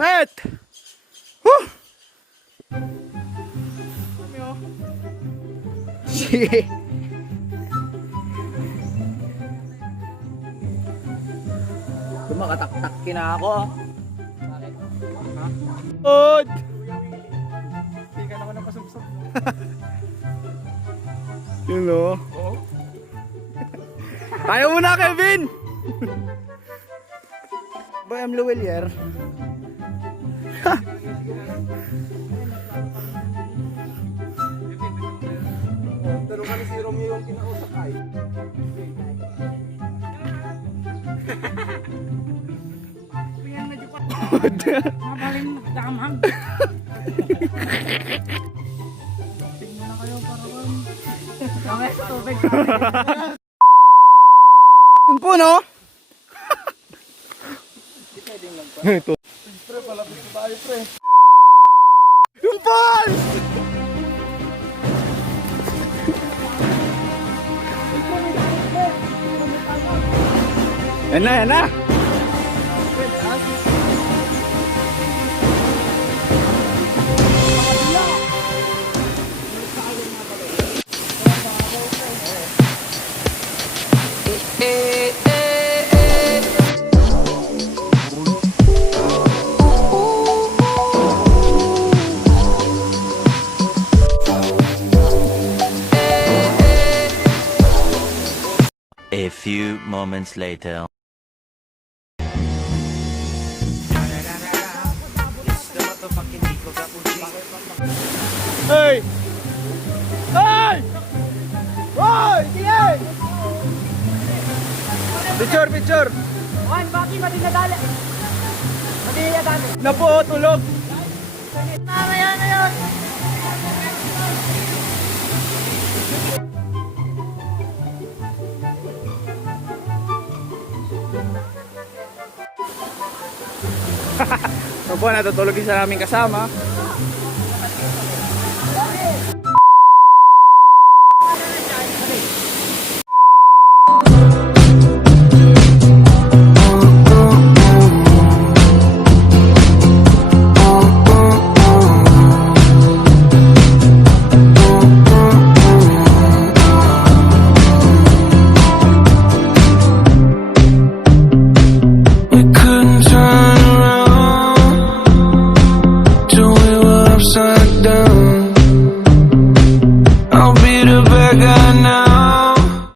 Wait! Woo! Sige. Makataktak na ako. Good! Hindi ka naman napasubsob. Yun o. Oo. Tayo muna, Kevin! Boy, I'm Luwelier. Pero kami si Romeo yung kinausap ay. Mabaling damang. Tingnan na kayo para bang. Kami sa tubig. Yun po, no? Ito. Pre, palapit na tayo, pre. Yun po! Yan na, yan na! A few moments later. Hey! Hey! Hoy! Tingin! Picture, picture! Juan, bakit madinadali? Madinadali. Napo, tulog! Mamaya na yun. So po, natutulog isa namin kasama.